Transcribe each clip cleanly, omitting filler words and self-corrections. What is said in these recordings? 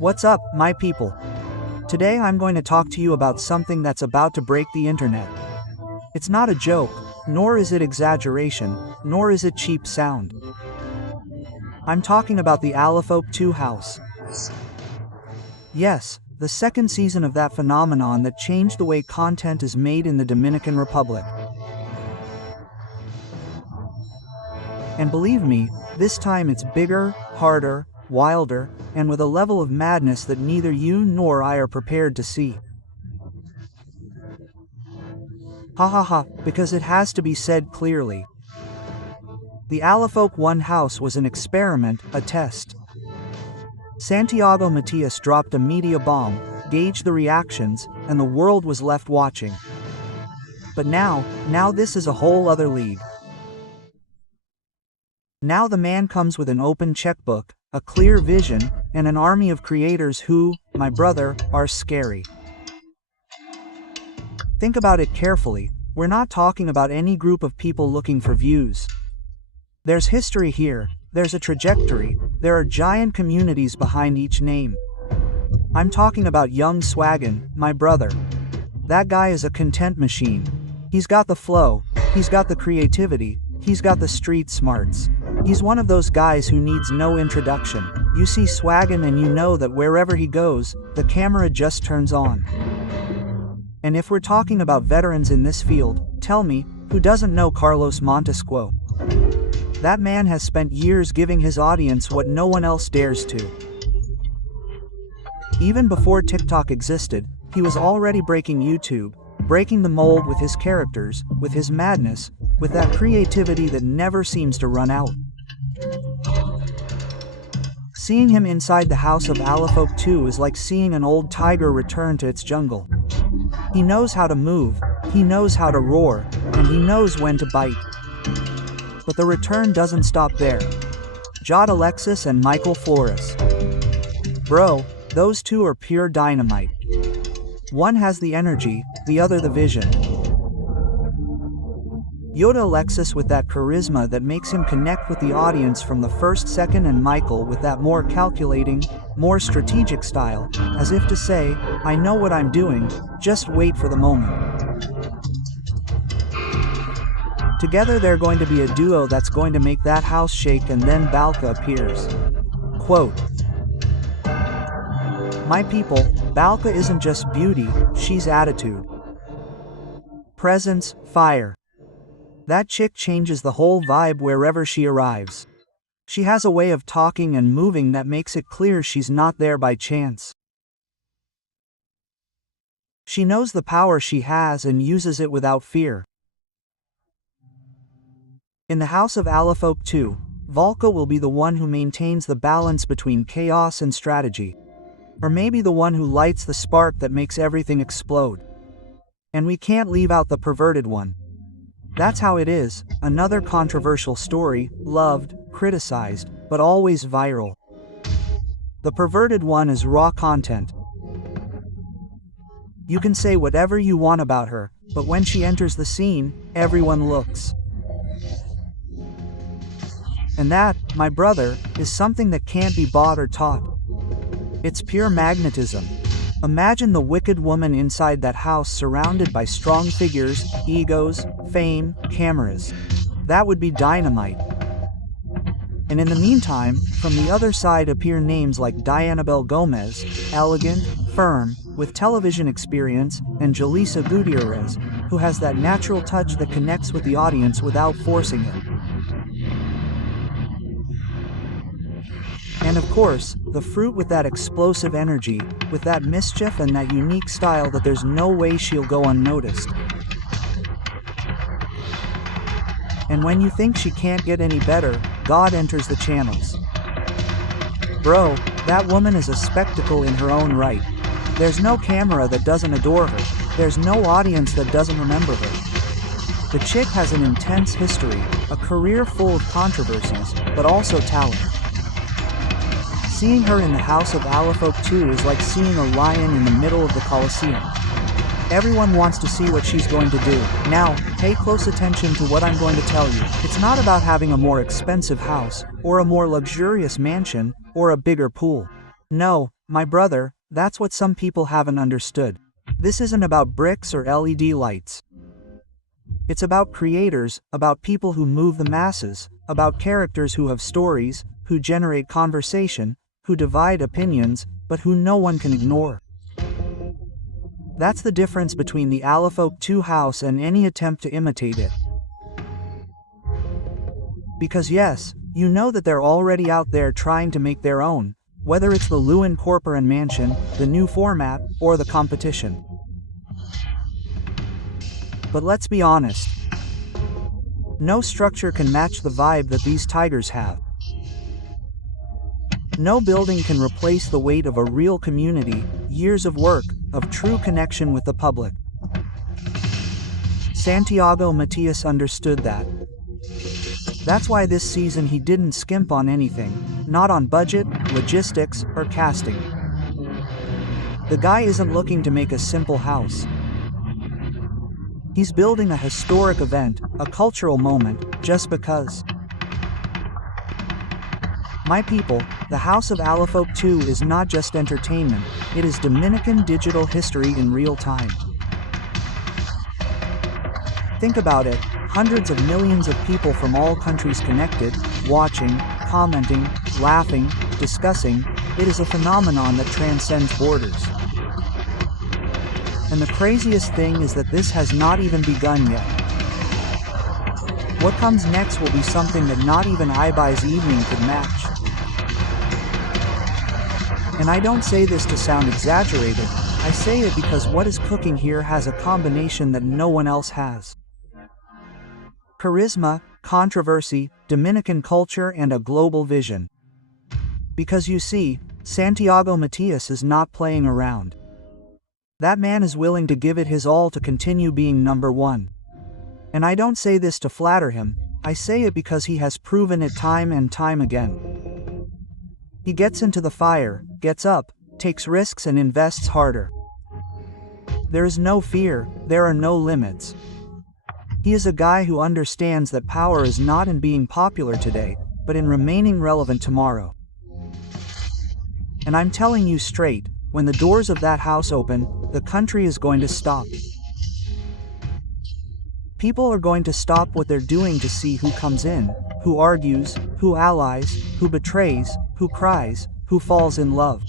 What's up, my people? Today I'm going to talk to you about something that's about to break the internet. It's not a joke, nor is it exaggeration, nor is it cheap sound. I'm talking about the Alofoke 2 house. Yes, the second season of that phenomenon that changed the way content is made in the Dominican Republic. And believe me, this time it's bigger, harder, wilder, and with a level of madness that neither you nor I are prepared to see. Ha ha ha, because it has to be said clearly. The Alofoke 1 house was an experiment, a test. Santiago Matías dropped a media bomb, gauged the reactions, and the world was left watching. But now this is a whole other league. Now the man comes with an open checkbook, a clear vision, and an army of creators who, my brother, are scary. Think about it carefully. We're not talking about any group of people looking for views. There's history here, there's a trajectory, there are giant communities behind each name. I'm talking about young Swagon, my brother. That guy is a content machine. He's got the flow, he's got the creativity, he's got the street smarts. He's one of those guys who needs no introduction. You see Swagon and you know that wherever he goes, the camera just turns on. And if we're talking about veterans in this field, tell me, who doesn't know Carlos Montesquieu? That man has spent years giving his audience what no one else dares to. Even before TikTok existed, he was already breaking YouTube, breaking the mold with his characters, with his madness, with that creativity that never seems to run out. Seeing him inside the House of Alofoke 2 is like seeing an old tiger return to its jungle. He knows how to move, he knows how to roar, and he knows when to bite. But the return doesn't stop there. Jlexis and Flores. Bro, those two are pure dynamite. One has the energy, the other the vision. Jlexis with that charisma that makes him connect with the audience from the first second, and Michael with that more calculating, more strategic style, as if to say, I know what I'm doing, just wait for the moment. Together they're going to be a duo that's going to make that house shake, and then Balka appears. Quote, my people, Balka isn't just beauty, she's attitude. Presence, fire. That chick changes the whole vibe wherever she arrives. She has a way of talking and moving that makes it clear she's not there by chance. She knows the power she has and uses it without fear. In the House of Alofoke 2, Balka will be the one who maintains the balance between chaos and strategy. Or maybe the one who lights the spark that makes everything explode. And we can't leave out the perverted one. That's how it is, another controversial story, loved, criticized, but always viral. The perverted one is raw content. You can say whatever you want about her, but when she enters the scene, everyone looks. And that, my brother, is something that can't be bought or taught. It's pure magnetism. Imagine the wicked woman inside that house surrounded by strong figures, egos, fame, cameras. That would be dynamite. And in the meantime, from the other side appear names like Dianabel Gomez, elegant, firm, with television experience, and Jlexis Gutierrez, who has that natural touch that connects with the audience without forcing it. And of course, the fruit with that explosive energy, with that mischief and that unique style that there's no way she'll go unnoticed. And when you think she can't get any better, God enters the channels. Bro, that woman is a spectacle in her own right. There's no camera that doesn't adore her, there's no audience that doesn't remember her. The chick has an intense history, a career full of controversies, but also talent. Seeing her in the House of Alofoke 2 is like seeing a lion in the middle of the Colosseum. Everyone wants to see what she's going to do. Now, pay close attention to what I'm going to tell you. It's not about having a more expensive house, or a more luxurious mansion, or a bigger pool. No, My brother, that's what some people haven't understood. This isn't about bricks or LED lights. It's about creators, about people who move the masses, about characters who have stories, who generate conversation, who divide opinions, but who no one can ignore. That's the difference between the Alofoke 2 house and any attempt to imitate it. Because yes, you know that they're already out there trying to make their own, whether it's the Lewin Corporan Mansion, the new format, or the competition. But let's be honest. No structure can match the vibe that these tigers have. No building can replace the weight of a real community, years of work, of true connection with the public. Santiago Matias understood that. That's why this season he didn't skimp on anything, not on budget, logistics, or casting. The guy isn't looking to make a simple house. He's building a historic event, a cultural moment, just because. My people, the House of Alofoke 2 is not just entertainment, it is Dominican digital history in real time. Think about it, hundreds of millions of people from all countries connected, watching, commenting, laughing, discussing. It is a phenomenon that transcends borders. And the craziest thing is that this has not even begun yet. What comes next will be something that not even Ibay's evening could match. And I don't say this to sound exaggerated, I say it because what is cooking here has a combination that no one else has. Charisma, controversy, Dominican culture, and a global vision. Because you see, Santiago Matias is not playing around. That man is willing to give it his all to continue being number one. And I don't say this to flatter him, I say it because he has proven it time and time again. He gets into the fire, gets up, takes risks and invests harder. There is no fear, there are no limits. He is a guy who understands that power is not in being popular today, but in remaining relevant tomorrow. And I'm telling you straight, when the doors of that house open, the country is going to stop. People are going to stop what they're doing to see who comes in, who argues, who allies, who betrays, who cries, who falls in love.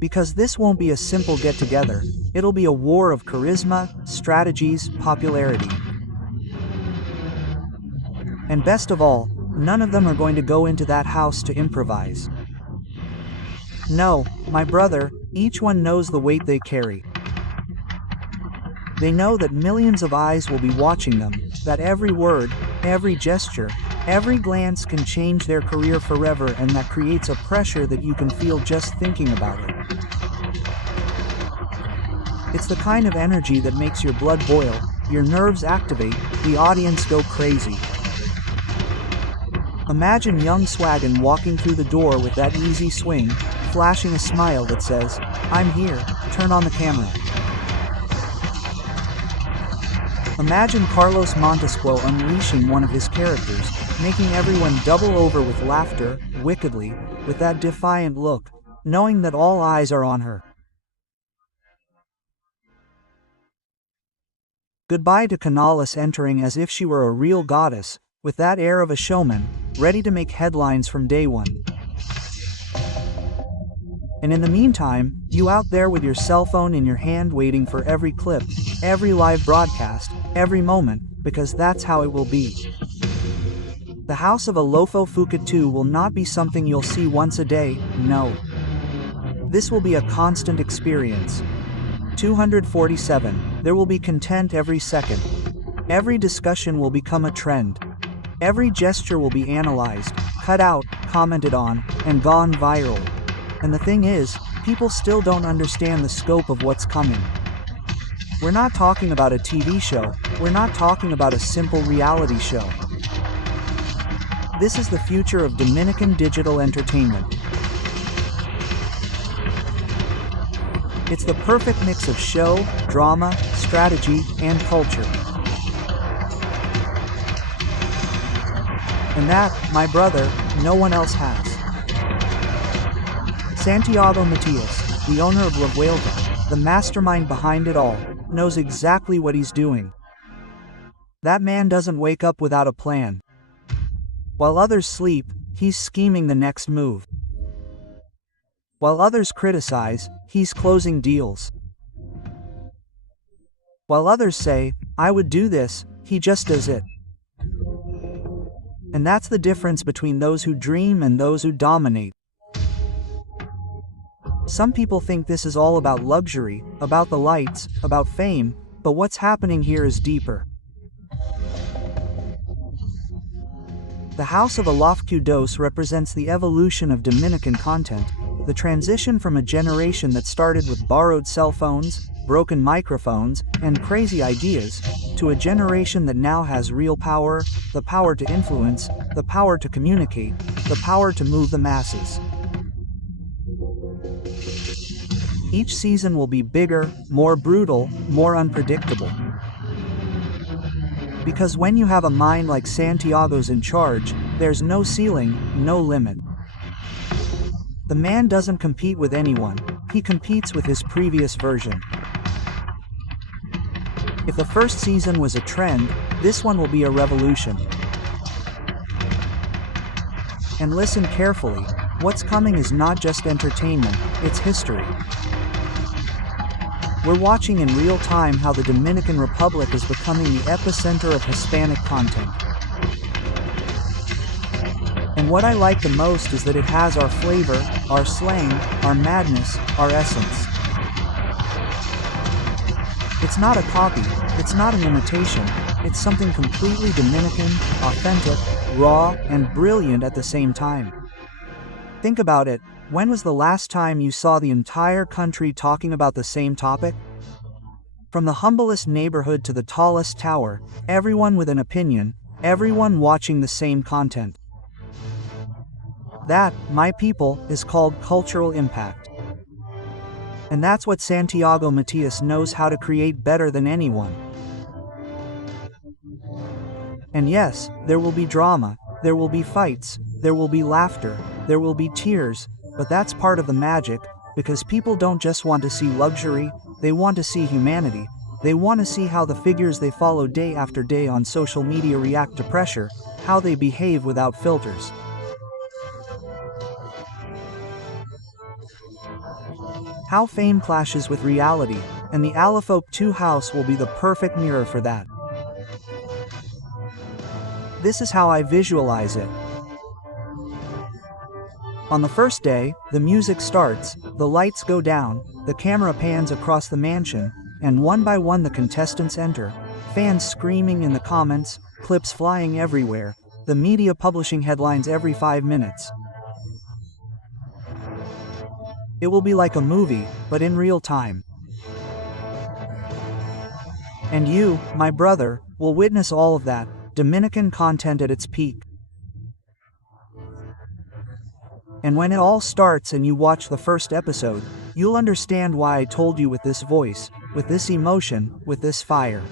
Because this won't be a simple get-together, it'll be a war of charisma, strategies, popularity. And best of all, none of them are going to go into that house to improvise. No, my brother, each one knows the weight they carry. They know that millions of eyes will be watching them, that every word, every gesture, every glance can change their career forever, and that creates a pressure that you can feel just thinking about it. It's the kind of energy that makes your blood boil, your nerves activate, the audience go crazy. Imagine young Swagon walking through the door with that easy swing, flashing a smile that says, "I'm here, turn on the camera." Imagine Carlos Montesquieu unleashing one of his characters, making everyone double over with laughter, wickedly, with that defiant look, knowing that all eyes are on her. Goodbye to Canales entering as if she were a real goddess, with that air of a showman, ready to make headlines from day one. And in the meantime, you out there with your cell phone in your hand waiting for every clip, every live broadcast, every moment, because that's how it will be. The House of Alofoke 2 will not be something you'll see once a day, no. This will be a constant experience. 247, there will be content every second. Every discussion will become a trend. Every gesture will be analyzed, cut out, commented on, and gone viral. And the thing is, people still don't understand the scope of what's coming. We're not talking about a TV show, we're not talking about a simple reality show. This is the future of Dominican digital entertainment. It's the perfect mix of show, drama, strategy, and culture. And that, my brother, no one else has. Santiago Matias, the owner of La Vuelta, the mastermind behind it all, knows exactly what he's doing. That man doesn't wake up without a plan. While others sleep, he's scheming the next move. While others criticize, he's closing deals. While others say, I would do this, he just does it. And that's the difference between those who dream and those who dominate. Some people think this is all about luxury, about the lights, about fame, but what's happening here is deeper. The House of Alofoke represents the evolution of Dominican content, the transition from a generation that started with borrowed cell phones, broken microphones, and crazy ideas, to a generation that now has real power, the power to influence, the power to communicate, the power to move the masses. Each season will be bigger, more brutal, more unpredictable. Because when you have a mind like Santiago's in charge, there's no ceiling, no limit. The man doesn't compete with anyone, he competes with his previous version. If the first season was a trend, this one will be a revolution. And listen carefully, what's coming is not just entertainment, it's history. We're watching in real time how the Dominican Republic is becoming the epicenter of Hispanic content. And what I like the most is that it has our flavor, our slang, our madness, our essence. It's not a copy, it's not an imitation, it's something completely Dominican, authentic, raw, and brilliant at the same time. Think about it, when was the last time you saw the entire country talking about the same topic? From the humblest neighborhood to the tallest tower, everyone with an opinion, everyone watching the same content. That, my people, is called cultural impact. And that's what Santiago Matias knows how to create better than anyone. And yes, there will be drama, there will be fights, there will be laughter, there will be tears, but that's part of the magic, because people don't just want to see luxury, they want to see humanity. They want to see how the figures they follow day after day on social media react to pressure, how they behave without filters. How fame clashes with reality, and the Alofoke 2 house will be the perfect mirror for that. This is how I visualize it. On the first day, the music starts, the lights go down, the camera pans across the mansion, and one by one the contestants enter, fans screaming in the comments, clips flying everywhere, the media publishing headlines every 5 minutes. It will be like a movie, but in real time. And you, my brother, will witness all of that, Dominican content at its peak. And when it all starts and you watch the first episode, you'll understand why I told you with this voice, with this emotion, with this fire.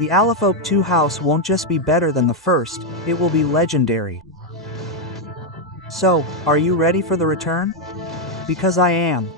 The Alofoke 2 house won't just be better than the first, it will be legendary. So, are you ready for the return? Because I am.